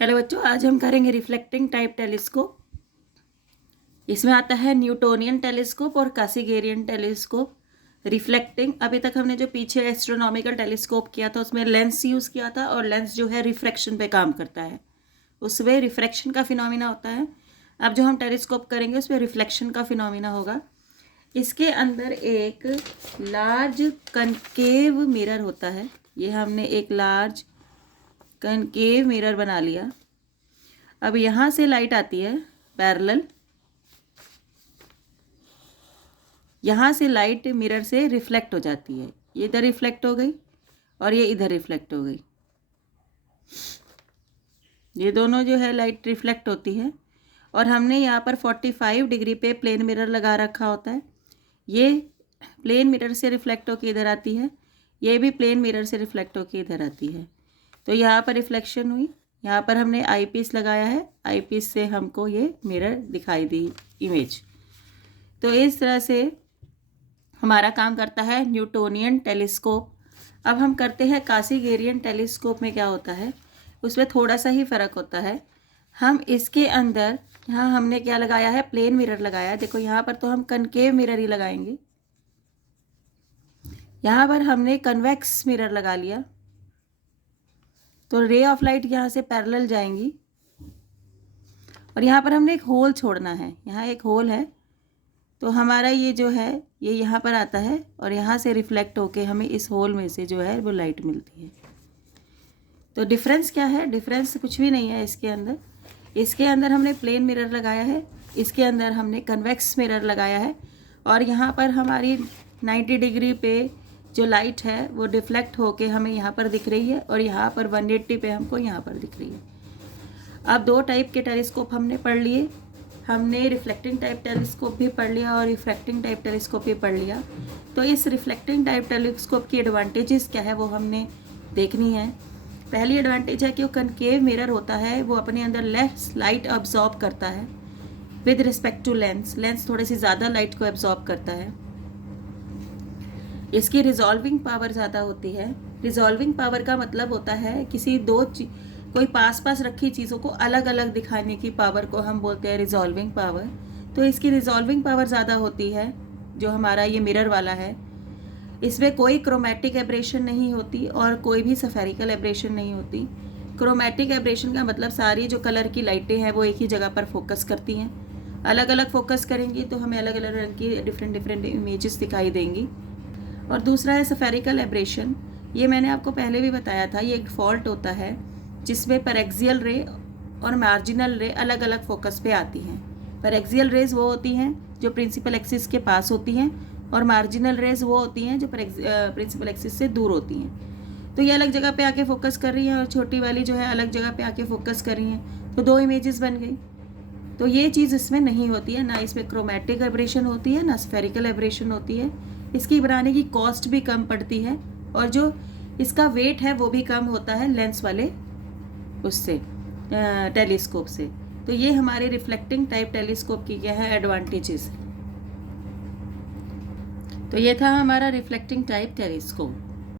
Hello बच्चों, आज हम करेंगे रिफ्लेक्टिंग टाइप टेलीस्कोप। इसमें आता है न्यूटोनियन टेलीस्कोप और कासीगेरियन टेलीस्कोप। रिफ्लेक्टिंग, अभी तक हमने जो पीछे एस्ट्रोनॉमिकल टेलीस्कोप किया था उसमें लेंस यूज़ किया था, और लेंस जो है रिफ्रैक्शन पे काम करता है, उसमें रिफ्रैक्शन का फिनोमिना होता है। अब जो हम टेलीस्कोप करेंगे उसमें रिफ्लेक्शन का फिनोमिना होगा। इसके अंदर एक लार्ज कनकेव मिरर होता है। ये हमने एक लार्ज कनकेव मिरर बना लिया। अब यहाँ से लाइट आती है पैरेलल, यहाँ से लाइट मिरर से रिफ्लेक्ट हो जाती है। ये इधर रिफ्लेक्ट हो गई और ये इधर रिफ्लेक्ट हो गई। ये दोनों जो है लाइट रिफ्लेक्ट होती है, और हमने यहाँ पर 45 डिग्री पे प्लेन मिरर लगा रखा होता है। ये प्लेन मिरर से रिफ्लेक्ट होकर इधर आती है, ये भी प्लेन मिरर से रिफ्लेक्ट होकर इधर आती है। तो यहाँ पर रिफ्लेक्शन हुई, यहाँ पर हमने आईपीस लगाया है, आईपीस से हमको ये मिरर दिखाई दी इमेज। तो इस तरह से हमारा काम करता है न्यूटोनियन टेलीस्कोप। अब हम करते हैं कासीगेरियन टेलीस्कोप। में क्या होता है, उसमें थोड़ा सा ही फ़र्क होता है। हम इसके अंदर, यहाँ हमने क्या लगाया है, प्लेन मिरर लगाया है। देखो यहाँ पर तो हम कनकेव मिरर ही लगाएंगे, यहाँ पर हमने कन्वेक्स मिरर लगा लिया। तो रे ऑफ लाइट यहाँ से पैरेलल जाएंगी, और यहाँ पर हमने एक होल छोड़ना है। यहाँ एक होल है, तो हमारा ये जो है ये यहाँ पर आता है, और यहाँ से रिफ्लेक्ट होके हमें इस होल में से जो है वो लाइट मिलती है। तो डिफरेंस क्या है? डिफरेंस कुछ भी नहीं है इसके अंदर। इसके अंदर हमने प्लेन मिरर लगाया है, इसके अंदर हमने कन्वेक्स मिरर लगाया है, और यहाँ पर हमारी 90 डिग्री पे जो लाइट है वो डिफ्लेक्ट होके हमें यहाँ पर दिख रही है, और यहाँ पर 180 पे हमको यहाँ पर दिख रही है। अब दो टाइप के टेलीस्कोप हमने पढ़ लिए। हमने रिफ्लेक्टिंग टाइप टेलीस्कोप भी पढ़ लिया और रिफ्रैक्टिंग टाइप टेलीस्कोप भी पढ़ लिया। तो इस रिफ्लेक्टिंग टाइप टेलीस्कोप की एडवांटेजेस क्या है वो हमने देखनी है। पहली एडवांटेज है कि वो कनकेव मिरर होता है, वो अपने अंदर लेस लाइट अब्जॉर्ब करता है with respect to lens. Lens थोड़ी सी ज़्यादा लाइट को अब्जॉर्ब करता है। इसकी रिजॉल्विंग पावर ज़्यादा होती है। रिजॉल्विंग पावर का मतलब होता है किसी कोई पास पास रखी चीज़ों को अलग अलग दिखाने की पावर को हम बोलते हैं रिजॉल्विंग पावर। तो इसकी रिजॉल्विंग पावर ज़्यादा होती है जो हमारा ये मिरर वाला है। इसमें कोई क्रोमैटिक एब्रेशन नहीं होती और कोई भी सफेरिकल एब्रेशन नहीं होती। क्रोमैटिक एब्रेशन का मतलब सारी जो कलर की लाइटें हैं वो एक ही जगह पर फोकस करती हैं। अलग अलग फोकस करेंगी तो हमें अलग अलग रंग की डिफरेंट इमेजेस दिखाई देंगी। और दूसरा है सफेरिकल एब्रेशन। ये मैंने आपको पहले भी बताया था, ये एक फॉल्ट होता है जिसमें पैरेक्सियल रे और मार्जिनल रे अलग अलग फोकस पे आती हैं। पैरेक्सियल रेज वो होती हैं जो प्रिंसिपल एक्सिस के पास होती हैं, और मार्जिनल रेज वो होती हैं जो प्रिंसिपल एक्सिस से दूर होती हैं। तो ये अलग जगह पे आके फोकस कर रही हैं, और छोटी वाली जो है अलग जगह पे आके फोकस कर रही हैं, तो दो इमेजेस बन गई। तो ये चीज़ इसमें नहीं होती है, ना इसमें क्रोमैटिक एब्रेशन होती है ना स्फेरिकल एब्रेशन होती है। इसकी बनाने की कॉस्ट भी कम पड़ती है, और जो इसका वेट है वो भी कम होता है लेंस वाले उससे टेलीस्कोप से। तो ये हमारे रिफ्लेक्टिंग टाइप टेलीस्कोप की क्या है एडवांटेजेस। तो ये था हमारा रिफ्लेक्टिंग टाइप टेलीस्कोप।